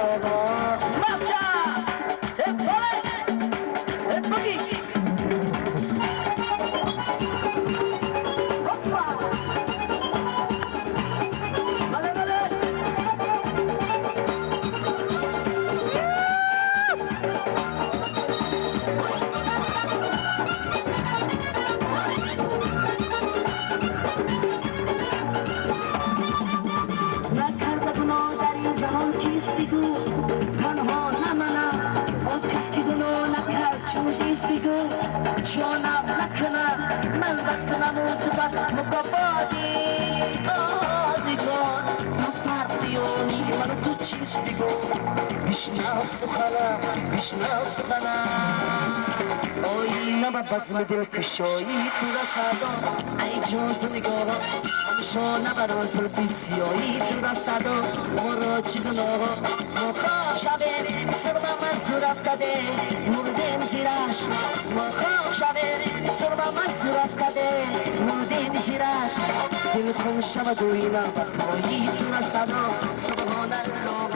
rogo Masha e poi e poi شونم نکنم من وقتم و بس مقابلی آدیگان دوست دیونی منو تو چیز بگو بیشناس خانم بیشناس خانم اوی نما بزم دل کشایی تو رسادا ای جان تو نگاه همشو نبرو زلفی سیایی تو رسادا مراجی دناغا مخواه شبه سرمم از زورت کده مردم زیرش مخواه شبه سرمم از زورت کده مردم زیرش دل خوشم دوینا و پایی تو رسادا سبحان الله